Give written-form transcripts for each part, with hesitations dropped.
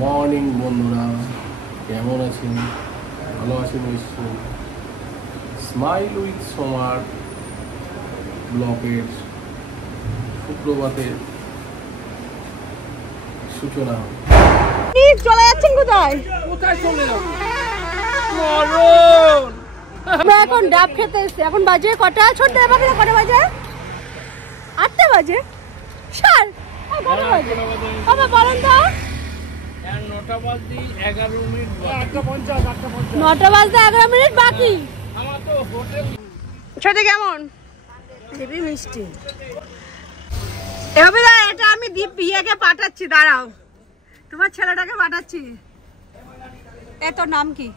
Morning বন্ধুরা, কেমন আছেন? ভালো আছেন নিশ্চয়ই। স্মাইল উইথ সোমার ব্লগের সুপ্রভাতের সূচনা। চলে যাচ্ছেন কোথায়? কোথায় চলে যাবো? আমরা এখন ডাব খেতে এসেছি। এখন বাজে কটা? ছোট্ট বাকি কটা বাজে? 8টা বাজে। সার কটা বাজে? বাবা বলেন তো। 9টা বাজে 11 মিনিট, 8:50 9টা বাজতে 11 মিনিট বাকি। আমার তো হোটেল। ছোট কেমন? হেভি মিষ্টি। এভাবে না, এটা আমি দীপ বিয়াকে পাঠাচ্ছি, দাঁড়াও। তোমার ছেলেটাকে পাঠাচ্ছি। এ তোর নাম কি?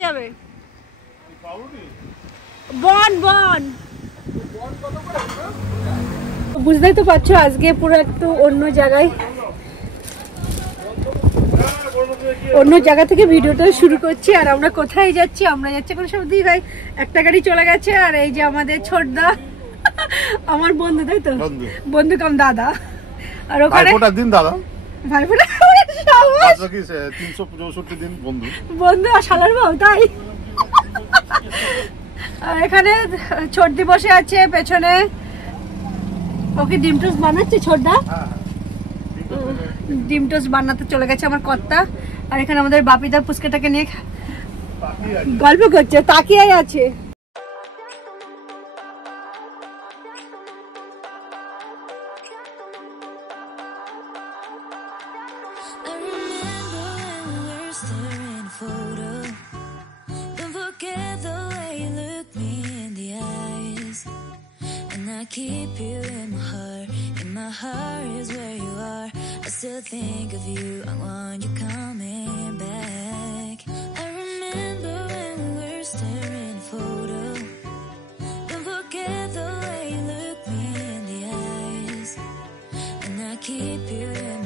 যাবে বন বন। বুঝতেই তো পারছো আজকে পুরো একটু অন্য জায়গায়, অন্য জায়গা থেকে ভিডিওটা শুরু করছি। আর আমরা কোথায় যাচ্ছি? আমরা যাচ্ছি এখন সব দীঘায়। একটা গাড়ি চলে গেছে আর এই যে আমাদের ছোটদা, আমার বন্ধু, তাই তো? বন্ধু কম দাদা। আর ওখানে দিন দাদা ভাইফোঁটা 364 দিন বন্ধু বন্ধু আর শালার বউ, তাই? আর এখানে ছোটদি বসে আছে পেছনে। ওকে ডিম টোস্ট বানাচ্ছে ছোটদা। ডিম টোস্ট বানাতে চলে গেছে আমার কর্তা। আর এখানে আমাদের বাপিদা পুচকাটাকে নিয়ে গল্প করছে, তাকিয়ে আছে। Keep you in my heart is where you are. I still think of you, I want you coming back. I remember when we were staring photo. Don't forget the way you look me in the eyes. And I keep you in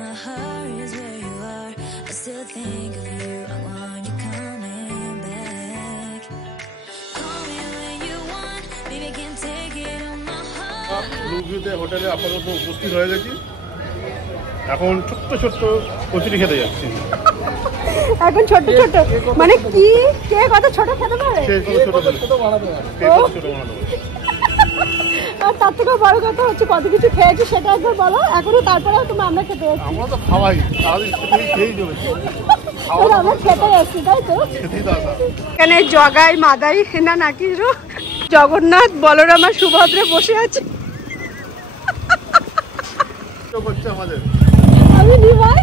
my heart is where you are. I still think of you, I want you coming back. Call me when you want, baby I can take it on my heart. ব্লুভিউতে হোটেলে আপাতত উপস্থিত হয়ে গেছি। এখন ছোট্ট ছোট্ট কচুরি খেতে যাচ্ছি। এখন ছোট ছোট মানে কি? কে কত ছোট খেতে পারে? আর তার থেকে বড় কথা হচ্ছে কত কিছু খেয়েছি সেটা একবার বলো। এখনো তারপরে তুমি আমরা খেতে যাচ্ছি। আমরা তো খাওয়াই, সারাদিন খেয়েই চলেছি। আমরা খেতে যাচ্ছি, তাই তো? খেতেই দাদা এখানে জগাই মাদাই না নাকি জগন্নাথ বলরাম আর সুভদ্রা বসে আছে। করছে আমাদের। আমি নিভাই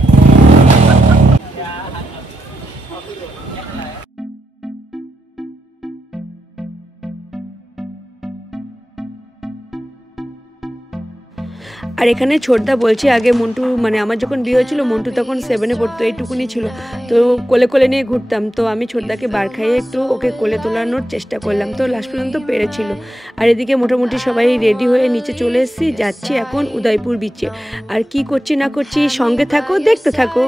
আর এখানে ছোটদা বলছে আগে মন্টু, মানে আমার যখন বিয়ে হয়েছিল মন্টু তখন 7-এ পড়তো, এইটুকুনি ছিল। তো কোলে কোলে নিয়ে ঘুরতাম। তো আমি ছোটদাকে বার খাইয়ে একটু ওকে কোলে তোলানোর চেষ্টা করলাম, তো লাস্ট পর্যন্ত পেরেছিল। আর এদিকে মোটামুটি সবাই রেডি হয়ে নিচে চলে এসেছি, যাচ্ছি এখন উদয়পুর বিচে। আর কি করছি না করছি সঙ্গে থাকো, দেখতে থাকো।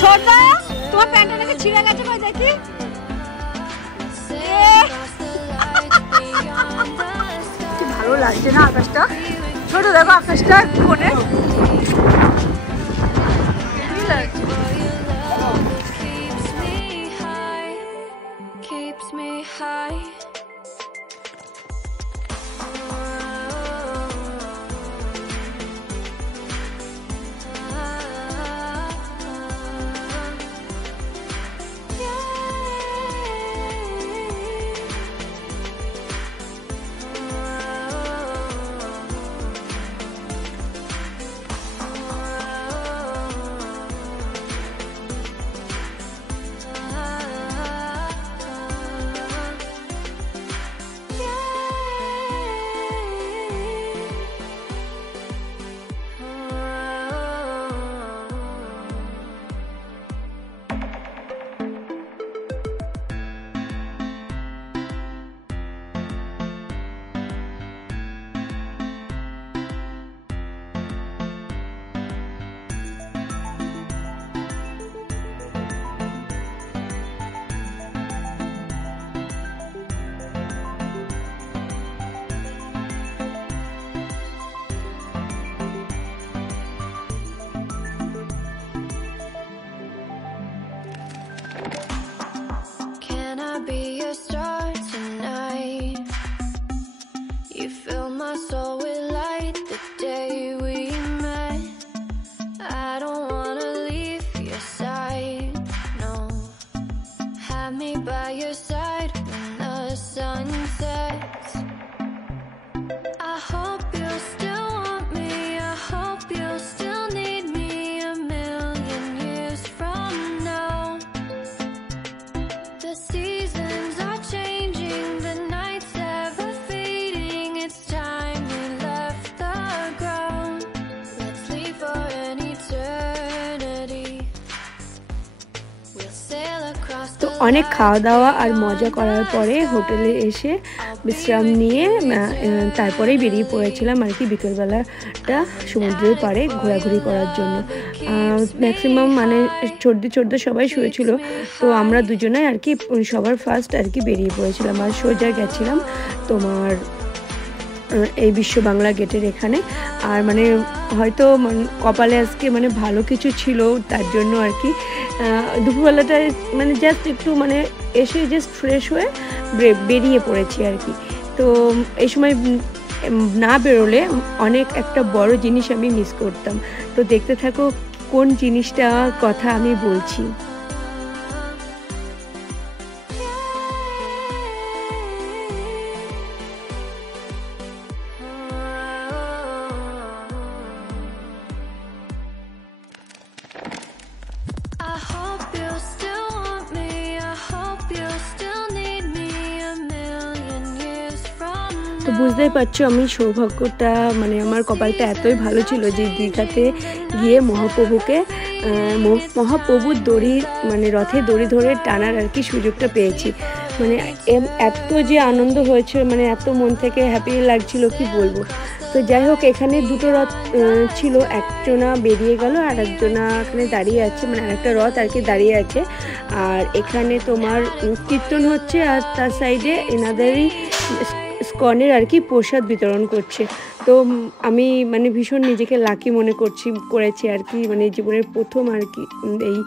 ছোটদা তোমার প্যান্টটা নাকি ছিঁড়ে গেছে, কই দেখি। কি ভালো লাগছে না আকাশটা? ছোট দেখো আকাশটা ফোনে be a star tonight. You fill my soul with light the day we met. I don't wanna leave your side, no. Have me by your side when the sun sets. I hope you'll still want me, I hope you'll still need me a million years from now. The seasons are changing, the nights ever fading. It's time we left the ground. Let's leave for an eternity. We'll sail across তো the অনেক খাওয়া দাওয়া আর মজা করার পরে হোটেলে এসে বিশ্রাম নিয়ে তারপরেই বেরিয়ে পড়েছিলাম আর কি বিকেলবেলাটা সমুদ্রের পাড়ে ঘোরাঘুরি করার জন্য। ম্যাক্সিমাম মানে চোদ্দ সবাই শুয়েছিল, তো আমরা দুজনেই আর কি সবার ফার্স্ট আর কি বেরিয়ে পড়েছিলাম আর সোজা গেছিলাম তোমার এই বিশ্ব বাংলা গেটের এখানে। আর মানে হয়তো কপালে আজকে মানে ভালো কিছু ছিল, তার জন্য আর কি দুপুরবেলাটায় মানে জাস্ট একটু মানে এসে জাস্ট ফ্রেশ হয়ে বেরিয়ে পড়েছি আর কি। তো এই সময় না বেরোলে অনেক একটা বড় জিনিস আমি মিস করতাম। তো দেখতে থাকো কোন জিনিসটা কথা আমি বলছি। I hope you'll still want me, I hope you'll still need me a million years from তো বুঝতেই পারছো আমি সৌভাগ্যটা মানে আমার কপালটা এতই ভালো ছিল যে দীঘাতে গিয়ে মহাপ্রভুর দড়ি মানে রথে দড়ি ধরে টানার আর কি সুযোগটা পেয়েছি। মানে এত যে আনন্দ হয়েছে, মানে এত মন থেকে হ্যাপি লাগছিল কি বলবো। তো যাই হোক, এখানে দুটো রথ ছিল, একজনা বেরিয়ে গেল আর একজনা এখানে দাঁড়িয়ে আছে, মানে আরেকটা রথ আর কি দাঁড়িয়ে আছে। আর এখানে তোমার কীর্তন হচ্ছে আর তার সাইডে এনাদেরই স্কনের আর কি প্রসাদ বিতরণ করছে। তো আমি মানে ভীষণ নিজেকে লাকি মনে করেছি আর কি, মানে জীবনের প্রথম আর কি এই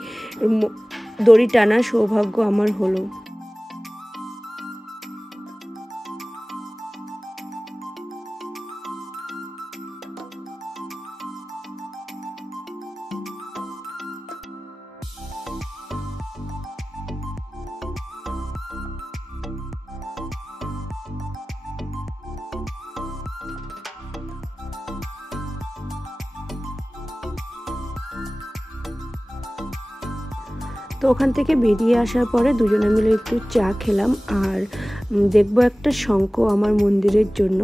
দড়ি টানা সৌভাগ্য আমার হলো। তো ওখান থেকে বেরিয়ে আসার পরে দুজনে মিলে একটু চা খেলাম আর দেখবো একটা শঙ্খ আমার মন্দিরের জন্য।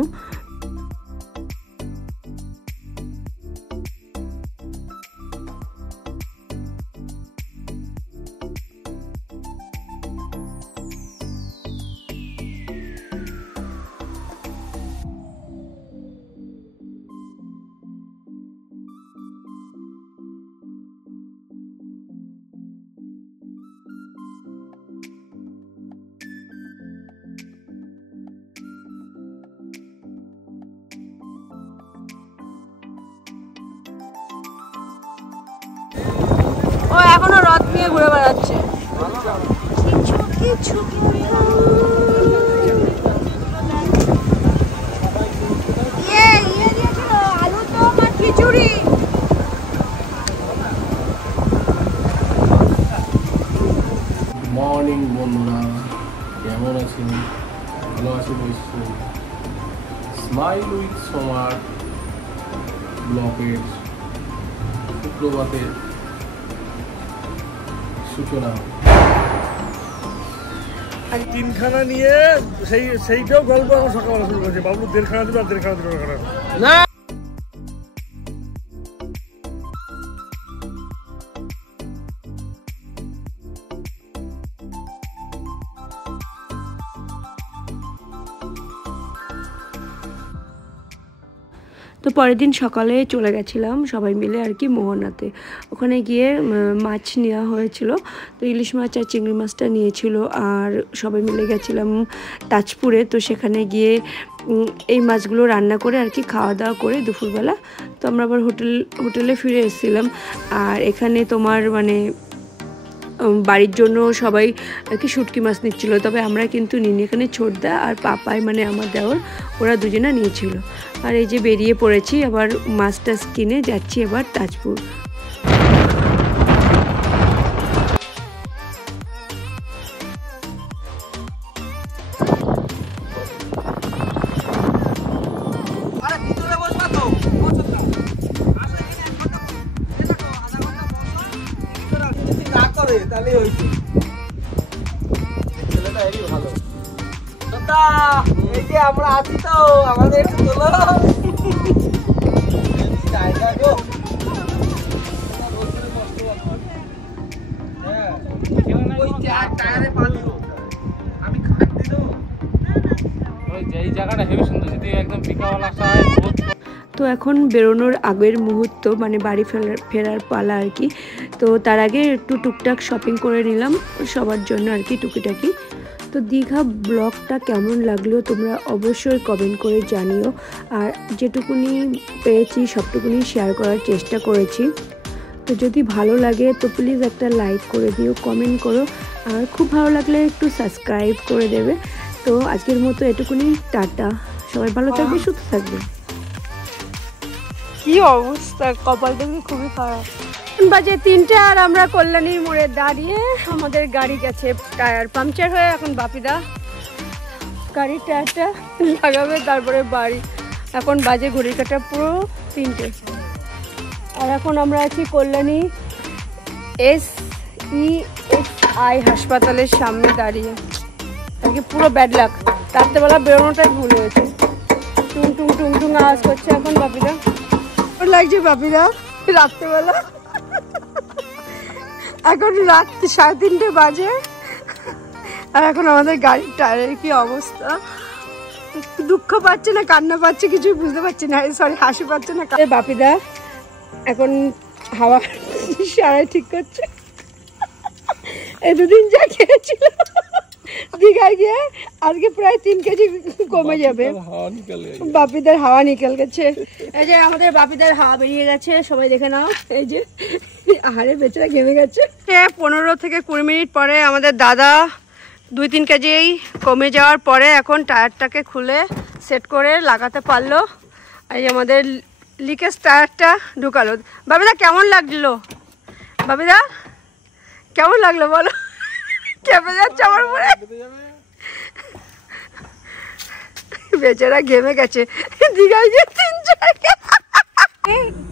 ও এখনো রথ নিয়ে ঘুরে বেড়াচ্ছে। মর্নিং বন্ধুরা, কেমন আছেন? ভালো আছি নিশ্চয়ই। স্মাইল উইথ সোমার ব্লকের শুক্রবারের সূচনা। তিনখানা নিয়ে সেইটাও গল্প আমার সকালবেলা শুরু করেছে। বাবলু দেড়খানা দিল আর দেড়খানা দিল না, তো পরের দিন সকালে চলে গেছিলাম সবাই মিলে আর কি মোহনাতে। ওখানে গিয়ে মাছ নেওয়া হয়েছিল, তো ইলিশ মাছ আর চিংড়ি মাছটা নিয়েছিল আর সবাই মিলে গেছিলাম তাজপুরে। তো সেখানে গিয়ে এই মাছগুলো রান্না করে আর কি খাওয়া দাওয়া করে দুপুরবেলা তো আমরা আবার হোটেলে ফিরে এসেছিলাম। আর এখানে তোমার মানে বাড়ির জন্য সবাই আর কি শুটকি মাছ নিচ্ছিল, তবে আমরা কিন্তু নিনি। এখানে ছোটদা আর পাপাই মানে আমার দেওর ওরা দুজনা নিয়েছিল। আর এই যে বেরিয়ে পড়েছি, আবার মাছ টাছ কিনে যাচ্ছি এবার তাজপুর। আমরা আছি তো, আমাদের একটু তোলো। এই জায়গাটা হেবি সুন্দর, যদি একদম বিকাল আসা হয়। তো এখন বেরোনোর আগের মুহূর্ত, মানে বাড়ি ফেরার পালা আর কি। তো তার আগে একটু টুকটাক শপিং করে নিলাম সবার জন্য আর কি, টুকিটাকি। তো দীঘা ব্লগটা কেমন লাগলো তোমরা অবশ্যই কমেন্ট করে জানিও। আর যেটুকুনি পেরেছি সবটুকুনি শেয়ার করার চেষ্টা করেছি। তো যদি ভালো লাগে তো প্লিজ একটা লাইক করে দিও, কমেন্ট করো, আর খুব ভালো লাগলে একটু সাবস্ক্রাইব করে দেবে। তো আজকের মতো এটুকুনি, টাটা। সবাই ভালো থাকবে, সুস্থ থাকবে। কি অবস্থা, কপাল দেখে খুবই খারাপ। বাজে 3টে আর আমরা কল্যাণীর মোড়ে দাঁড়িয়ে, আমাদের গাড়ি গেছে টায়ার পাংচার হয়ে। এখন বাপিদা গাড়ির টায়ারটা লাগাবে, তারপরে বাড়ি। এখন বাজে ঘড়ির কাঁটা পুরো 3টে। আর এখন আমরা আছি কল্যাণী SESI হাসপাতালের সামনে দাঁড়িয়ে আর কি। পুরো ব্যাড লাক, রাত্রেবেলা বেরোনোটাই ভুল হয়েছে। টুং টুং টুং টুং আওয়াজ করছে এখন বাপিদা। লাগছে বাপিদা রাত্রেবেলা, এখন রাত 3:30 বাজে, আর এখন আমাদের গাড়ির টায়ারের কি অবস্থা। দুঃখ পাচ্ছে না কান্না পাচ্ছে কিছুই বুঝতে পারছি না, সরি হাসি পাচ্ছে না। বাপিদা এখন হাওয়া সারাই ঠিক করছে। এই দুদিন যা খেয়েছিল দীঘায় গিয়ে, আজকে প্রায় 3 কেজি কমে যাবে। বাপিদের হাওয়া নিকেল গেছে। এই যে আমাদের বাপিদের হাওয়া বেরিয়ে গেছে, সবাই দেখে নাও। এই যে আহারে বেচারা ঘেমে গেছে। 15 থেকে 20 মিনিট পরে আমাদের দাদা 2-3 কেজি কমে যাওয়ার পরে এখন টায়ারটাকে খুলে সেট করে লাগাতে পারলো। এই আমাদের লিকেজ টায়ারটা ঢুকালো। বাপিদা কেমন লাগলো? বাপিদা কেমন লাগলো বলো? কেঁপে যাচ্ছে আমার উপরে, বেচারা ঘেমে গেছে। দীঘায় যে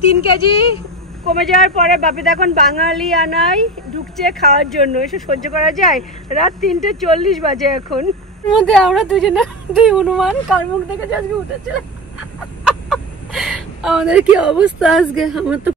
3 কেজি কমে যাওয়ার পরে বাপিদা এখন বাঙালি আনাই ঢুকছে খাওয়ার জন্য। এসে সহ্য করা যায়? রাত 3:40 বাজে এখন। মধ্যে আমরা দুজনে দুই হনুমান, কার মুখ দেখে আজকে উঠেছে। আমাদের কি অবস্থা আজকে, আমার তো